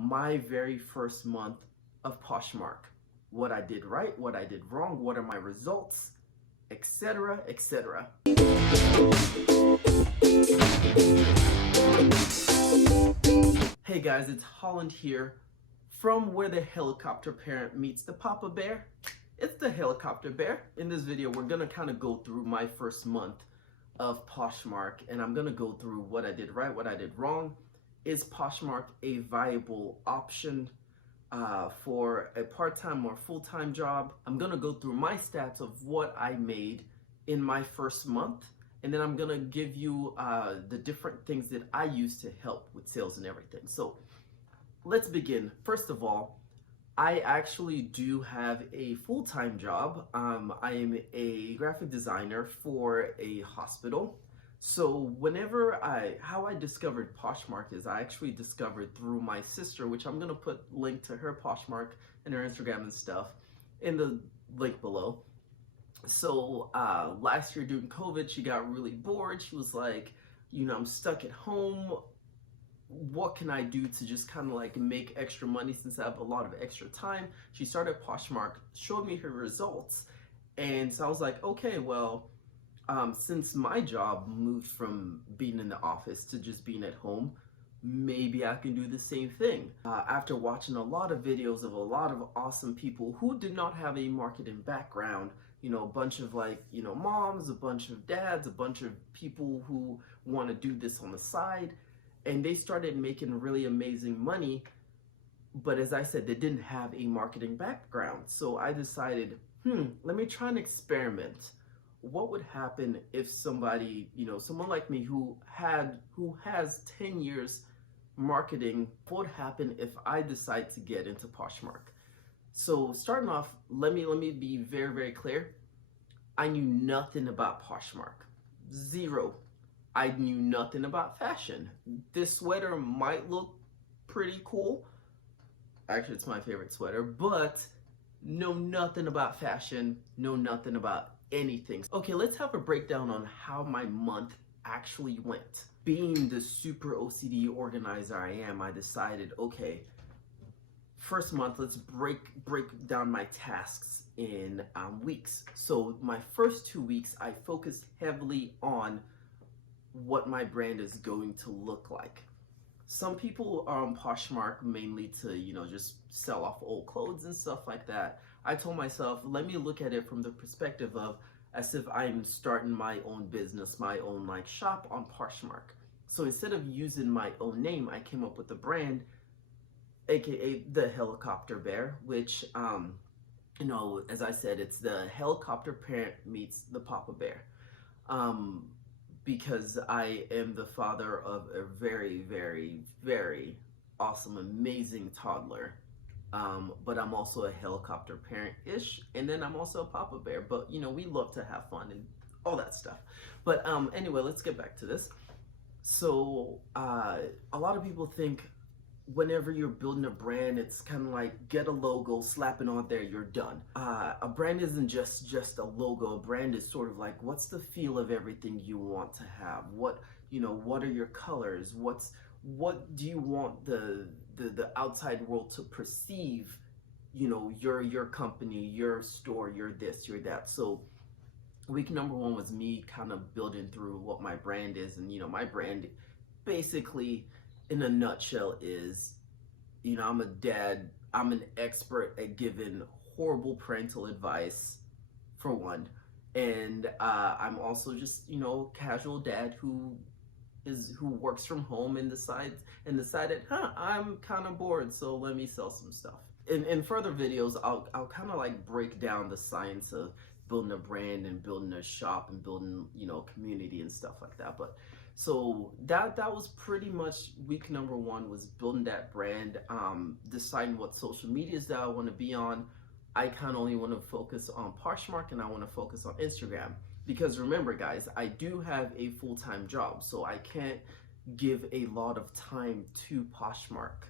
My very first month of Poshmark. What I did right, what I did wrong, what are my results, etc., etc. Hey guys, it's Holland here from where the helicopter parent meets the Papa Bear. It's the Helicopter Bear. In this video, we're gonna kind of go through my first month of Poshmark, and I'm gonna go through what I did right, what I did wrong. Is Poshmark a viable option for a part-time or full-time job? I'm gonna go through my stats of what I made in my first month, and then I'm gonna give you the different things that I use to help with sales and everything. So let's begin. First of all, I actually do have a full-time job. I am a graphic designer for a hospital. So how I discovered Poshmark is I actually discovered through my sister, which I'm gonna put link to her Poshmark and her Instagram and stuff in the link below. So last year during COVID, she got really bored. She was like, I'm stuck at home. What can I do to just kind of like make extra money since I have a lot of extra time? She started Poshmark, showed me her results, and so I was like, okay, well, since my job moved from being in the office to just being at home, maybe I can do the same thing. After watching a lot of videos of a lot of awesome people who did not have a marketing background, a bunch of moms, a bunch of dads, a bunch of people who want to do this on the side, and they started making really amazing money. But as I said, they didn't have a marketing background. So I decided, let me try and experiment. What would happen if somebody, someone like me who has 10 years marketing, what would happen if I decide to get into Poshmark? So starting off, let me be very, very clear. I knew nothing about Poshmark. Zero. I knew nothing about fashion. This sweater might look pretty cool. Actually, it's my favorite sweater, but know nothing about fashion, know nothing about anything. Okay, let's have a breakdown on how my month actually went. Being the super OCD organizer I am, I decided, okay, first month, let's break down my tasks in weeks. So my first 2 weeks, I focused heavily on what my brand is going to look like. Some people are on Poshmark mainly to, just sell off old clothes and stuff like that. I told myself, let me look at it from the perspective of as if I'm starting my own business, my own shop on Poshmark. So instead of using my own name, I came up with a brand, aka the Helicopter Bear, which, as I said, it's the helicopter parent meets the Papa Bear. Because I am the father of a very, very, very awesome, amazing toddler. But I'm also a helicopter parent-ish, and then I'm also a Papa Bear. But we love to have fun and all that stuff. But anyway, let's get back to this. So a lot of people think whenever you're building a brand, it's kind of like get a logo, slap it on there, you're done. A brand isn't just a logo. A brand is sort of like, what's the feel of everything you want to have? What are your colors? What do you want the outside world to perceive? Your company, your store, your this, your that. So week number one was me kind of building through what my brand is, and my brand basically, in a nutshell, is, I'm a dad. I'm an expert at giving horrible parental advice, for one, and I'm also just casual dad who works from home and decided, I'm kind of bored, so let me sell some stuff. In further videos, I'll kind of like break down the science of building a brand and building a shop and building community and stuff like that. But so that was pretty much week number one, was building that brand, deciding what social medias that I want to be on. I kind of only want to focus on Poshmark, and I want to focus on Instagram, because remember guys, I do have a full-time job, so I can't give a lot of time to Poshmark,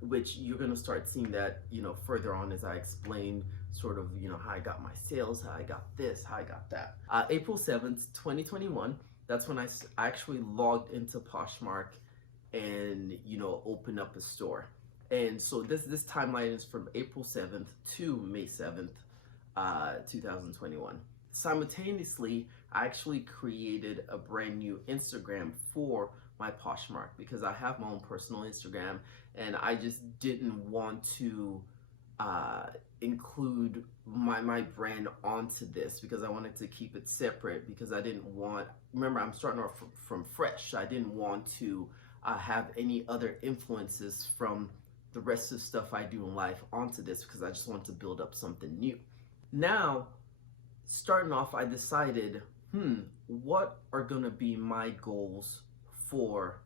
which you're going to start seeing that further on as I explain sort of how I got my sales, how I got this, how I got that. April 7th 2021, that's when I actually logged into Poshmark and opened up a store. And so this timeline is from April 7th to May 7th, 2021. Simultaneously, I actually created a brand new Instagram for my Poshmark because I have my own personal Instagram, and I just didn't want to include my brand onto this because I wanted to keep it separate, because I didn't want, remember, I'm starting off from fresh. So I didn't want to have any other influences from the rest of the stuff I do in life onto this, because I just want to build up something new. Now, starting off, I decided, what are gonna be my goals for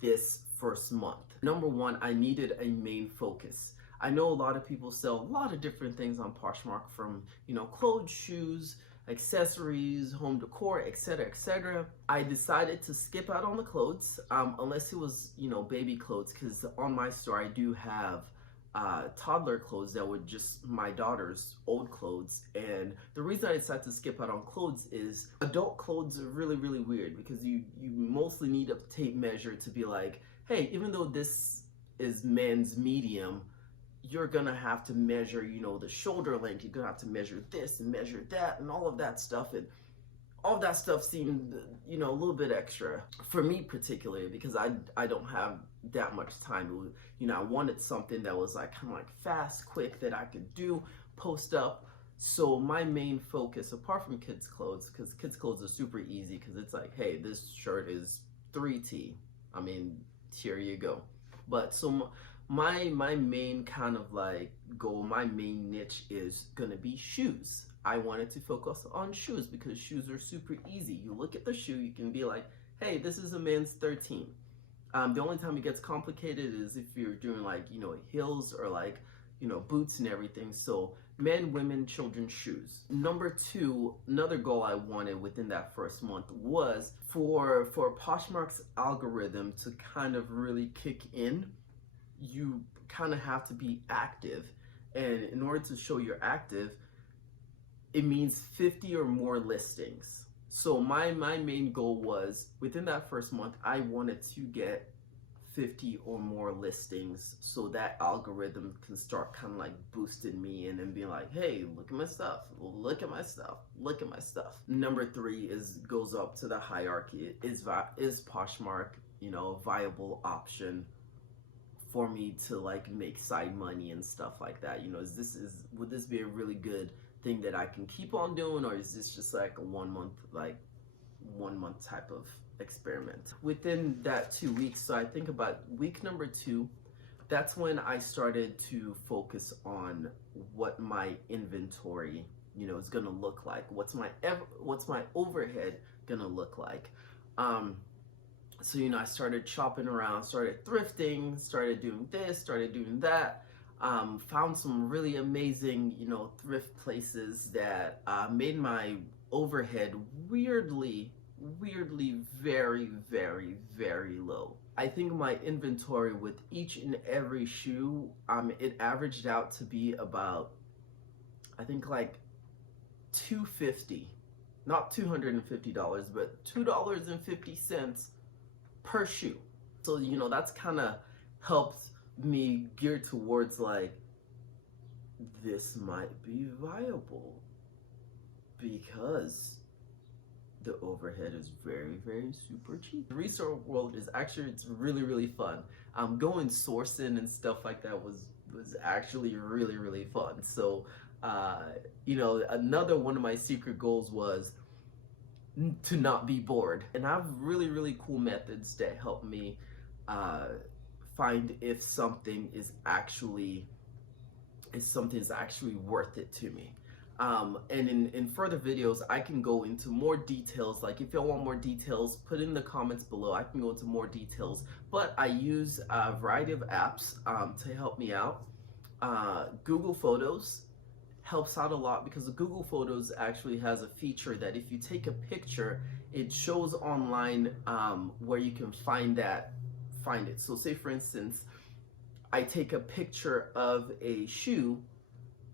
this first month? Number one, I needed a main focus. I know a lot of people sell a lot of different things on Poshmark, from, clothes, shoes, accessories, home decor, etc., etc. I decided to skip out on the clothes, unless it was, baby clothes, because on my store I do have toddler clothes that were just my daughter's old clothes. And the reason I decided to skip out on clothes is adult clothes are really, really weird, because you mostly need a tape measure to be like, hey, even though this is men's medium, you're gonna have to measure, the shoulder length. You're gonna have to measure this and measure that and all of that stuff. And all that stuff seemed, a little bit extra for me particularly, because I don't have that much time. I wanted something that was like kind of like fast, quick, that I could do, post up. So my main focus, apart from kids clothes, because kids clothes are super easy, because it's like, hey, this shirt is 3T. I mean, here you go. But so my main kind of like goal, my main niche is gonna be shoes. I wanted to focus on shoes because shoes are super easy. You look at the shoe, you can be like, hey, this is a men's 13. The only time it gets complicated is if you're doing like, heels or like, boots and everything. So men, women, children shoes. Number two, another goal I wanted within that first month was for Poshmark's algorithm to kind of really kick in. You kind of have to be active, and in order to show you're active, it means 50 or more listings. So my main goal was, within that first month, I wanted to get 50 or more listings, so that algorithm can start kind of like boosting me and then being like, hey, look at my stuff, look at my stuff, look at my stuff. Number three goes up to the hierarchy. Is Poshmark, a viable option for me to like make side money and stuff like that? Would this be a really good thing that I can keep on doing, or is this just like a 1 month type of experiment? Within that 2 weeks, so I think about week number 2, that's when I started to focus on what my inventory, is gonna look like. What's my overhead gonna look like? So, I started shopping around, started thrifting, started doing this, started doing that. Found some really amazing, thrift places that made my overhead weirdly very, very, very low. I think my inventory with each and every shoe, it averaged out to be about, I think like $250, not $250, but $2.50 per shoe. So, that's kind of helped me gear towards like, this might be viable because the overhead is very, very super cheap. The resale world is actually, it's really, really fun. Going sourcing and stuff like that was actually really, really fun. So, another one of my secret goals was to not be bored. And I have really, really cool methods that help me find if something is actually worth it to me. And in further videos, I can go into more details. Like if y'all want more details, put in the comments below. I can go into more details. But I use a variety of apps to help me out. Google Photos helps out a lot, because the Google Photos actually has a feature that if you take a picture, it shows online where you can find it. So say for instance, I take a picture of a shoe,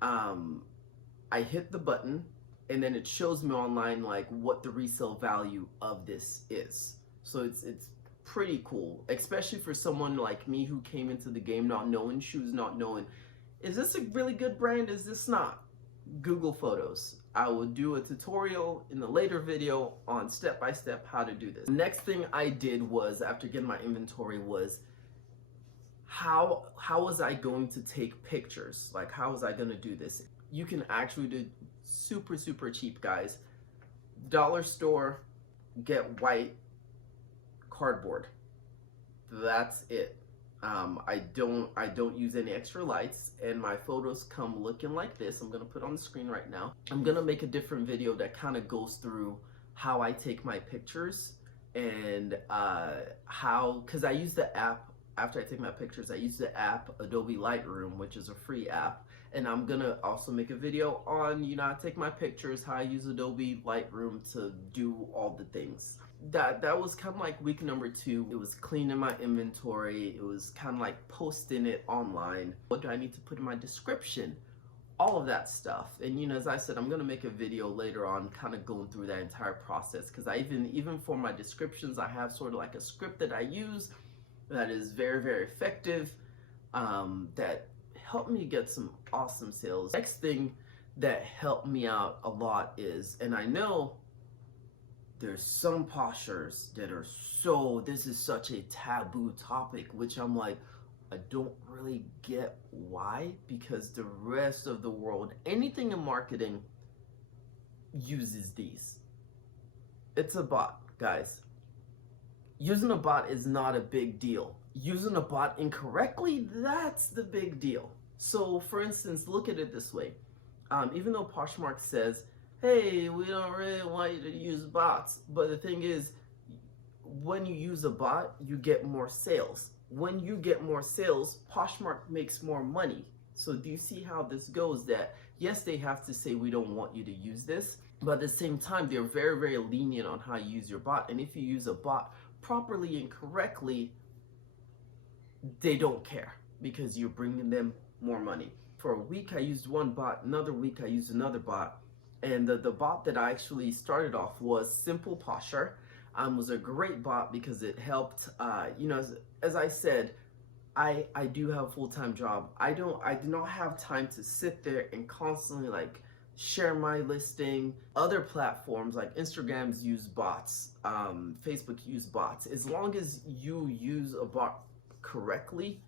I hit the button, and then it shows me online like what the resale value of this is. So it's pretty cool, especially for someone like me who came into the game not knowing shoes, not knowing, is this a really good brand, is this not? Google Photos. I will do a tutorial in the later video on step-by-step how to do this. The next thing I did was, after getting my inventory, was how was I going to take pictures? Like, how was I going to do this? You can actually do super cheap, guys. Dollar store, get white cardboard. That's it. I don't use any extra lights, and my photos come looking like this. I'm gonna put on the screen right now. I'm gonna make a different video that kind of goes through how I take my pictures and because I use the app. After I take my pictures, I use the app Adobe Lightroom, which is a free app, and I'm gonna also make a video on, you know, how I take my pictures, how I use Adobe Lightroom to do all the things. That was kind of like week number 2. It was cleaning my inventory. It was kind of like posting it online. What do I need to put in my description? All of that stuff. And you know, as I said, I'm gonna make a video later on kind of going through that entire process, because I even for my descriptions, I have sort of like a script that I use that is very effective, that helped me get some awesome sales. Next thing that helped me out a lot is, and I know there's some poshers that are this is such a taboo topic, which I'm like, I don't really get why, because the rest of the world, anything in marketing uses these. It's a bot, guys. Using a bot is not a big deal. Using a bot incorrectly, that's the big deal. So for instance, look at it this way. Even though Poshmark says, hey, we don't really want you to use bots, but the thing is, when you use a bot, you get more sales. When you get more sales, Poshmark makes more money. So do you see how this goes? That yes, they have to say we don't want you to use this, but at the same time, they're very lenient on how you use your bot. And if you use a bot properly and correctly, they don't care, because you're bringing them more money. For a week, I used one bot. Another week, I used another bot. And the bot that I actually started off was Simple Posher. Was a great bot because it helped, you know, as I said, I do have a full-time job. I do not have time to sit there and constantly like share my listing. Other platforms like Instagrams use bots, Facebook use bots. As long as you use a bot correctly,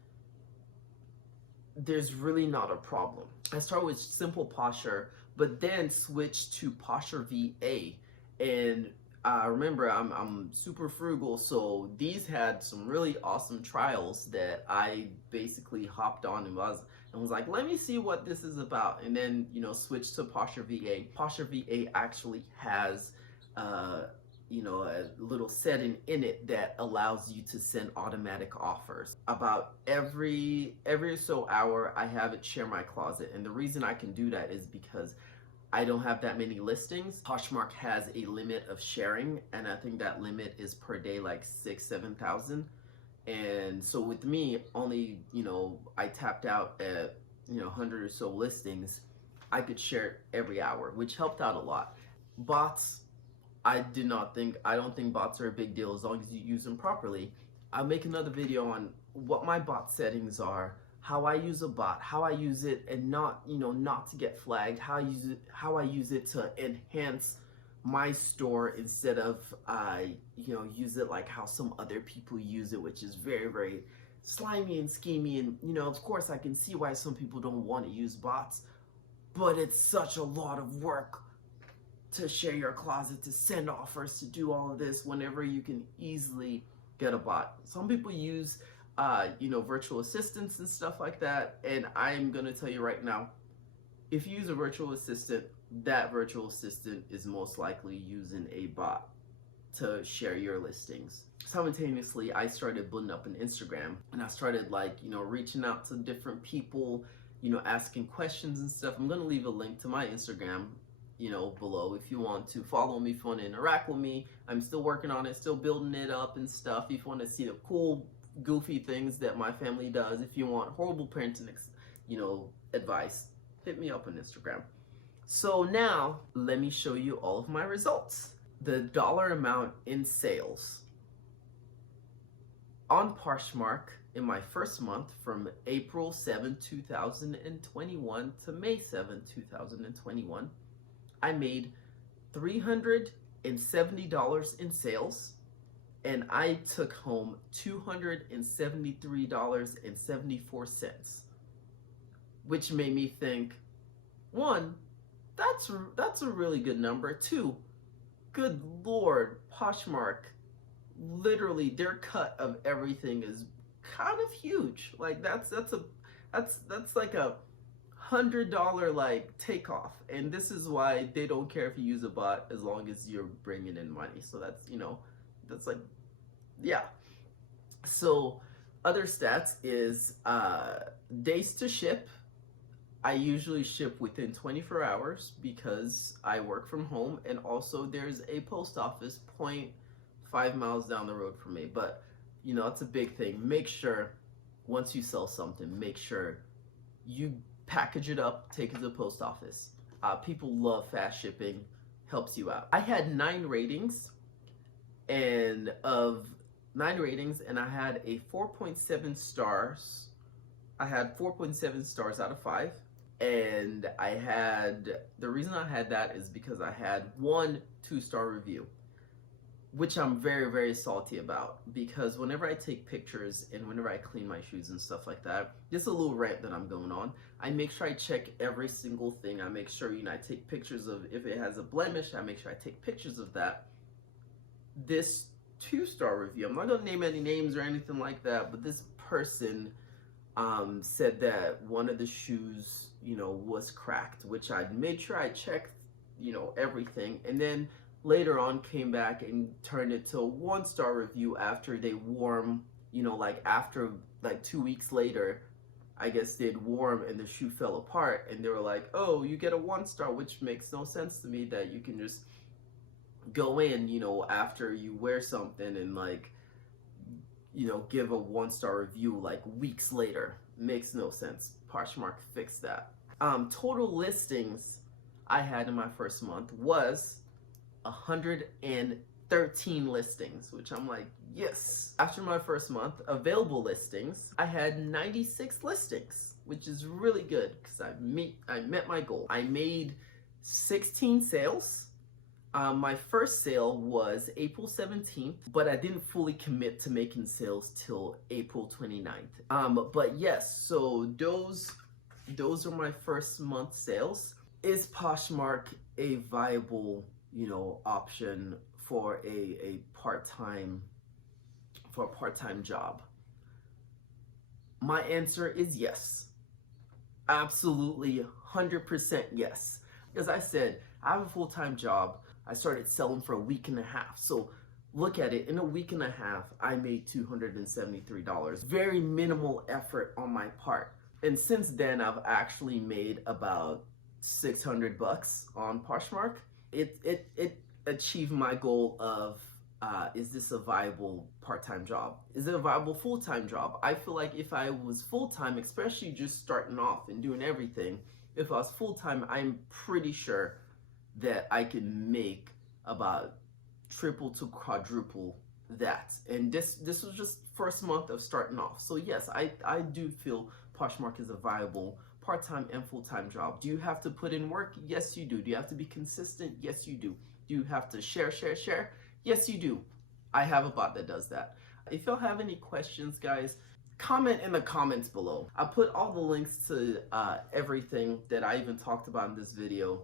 there's really not a problem. I started with Simple Posher, but then switched to Posher VA. And remember, I'm super frugal, so these had some really awesome trials that I basically hopped on and was like, let me see what this is about. And then, you know, switched to Posher VA. Posher VA actually has you know, a little setting in it that allows you to send automatic offers. About every so hour, I have it share my closet. And the reason I can do that is because I don't have that many listings. Poshmark has a limit of sharing, and I think that limit is per day like 6,000-7,000. And so with me, only, you know, I tapped out at, you know, 100 or so listings. I could share it every hour, which helped out a lot. Bots, I don't think bots are a big deal as long as you use them properly. I'll make another video on what my bot settings are, how I use a bot, how I use it and not, you know, not to get flagged, how I use it to enhance my store instead of you know, use it like how some other people use it, which is very slimy and schemy. And you know, of course I can see why some people don't want to use bots, but it's such a lot of work to share your closet, to send offers, to do all of this whenever you can easily get a bot. Some people use you know, virtual assistants and stuff like that, and I'm gonna tell you right now, if you use a virtual assistant, that virtual assistant is most likely using a bot to share your listings. Simultaneously, I started building up an Instagram, and I started like, you know, reaching out to different people, you know, asking questions and stuff. I'm gonna leave a link to my Instagram, you know, below if you want to follow me, if you want to interact with me. I'm still working on it, still building it up and stuff. If you want to see the cool, goofy things that my family does, if you want horrible parenting, you know, advice, hit me up on Instagram. So now let me show you all of my results. The dollar amount in sales On Poshmark, in my first month from April 7, 2021 to May 7, 2021, I made $370 in sales, and I took home $273.74, which made me think, one, that's a really good number. Two, good Lord, Poshmark, literally their cut of everything is kind of huge. Like that's like a $100 like takeoff, and this is why they don't care if you use a bot as long as you're bringing in money. So that's, you know, that's like, yeah. So other stats is days to ship. I usually ship within 24 hours because I work from home, and also there's a post office 0.5 miles down the road from me. But you know, it's a big thing. Make sure once you sell something, make sure you package it up, take it to the post office. People love fast shipping, helps you out. I had 9 ratings, and of 9 ratings, and I had a 4.7 stars. I had 4.7 stars out of 5. And I had, the reason I had that is because I had 1 2-star review, which I'm very, very salty about, because whenever I take pictures and whenever I clean my shoes and stuff like that, just a little rant that I'm going on, I make sure I check every single thing. I make sure, you know, I take pictures of, if it has a blemish, I make sure I take pictures of that. This 2-star review, I'm not gonna name any names or anything like that, but this person said that one of the shoes, you know, was cracked, which I made sure I checked, you know, everything, and then later on came back and turned it to a 1-star review after they warm, you know, like after like 2 weeks later, I guess they'd warm and the shoe fell apart, and they were like, oh, you get a 1-star, which makes no sense to me, that you can just go in, you know, after you wear something and like, you know, give a 1-star review like weeks later. Makes no sense. Poshmark fixed that. Total listings I had in my first month was 113 listings, which I'm like, yes. After my first month, available listings, I had 96 listings, which is really good because I met my goal. I made 16 sales. My first sale was April 17th, but I didn't fully commit to making sales till April 29th. But yes, so those are my first month sales. Is Poshmark a viable, you know, option for a part-time job? My answer is yes. Absolutely 100% yes. As I said, I have a full-time job. I started selling for a week and a half. So look at it, in a week and a half, I made $273. Very minimal effort on my part. And since then, I've actually made about $600 on Poshmark. It achieved my goal of, is this a viable part-time job? Is it a viable full-time job? I feel like if I was full-time, especially just starting off and doing everything, if I was full-time, I'm pretty sure that I can make about triple to quadruple that. And this was just first month of starting off. So yes, I do feel Poshmark is a viable part-time and full-time job. Do you have to put in work? Yes, you do. Do you have to be consistent? Yes, you do. Do you have to share? Yes, you do. I have a bot that does that. If y'all have any questions, guys, comment in the comments below. I put all the links to everything that I even talked about in this video.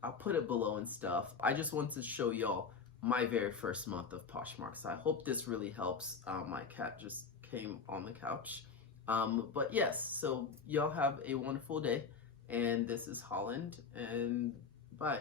I'll put it below and stuff. I just wanted to show y'all my very first month of Poshmark. So I hope this really helps. My cat just came on the couch. But yes, so y'all have a wonderful day. And this is Holland, and bye.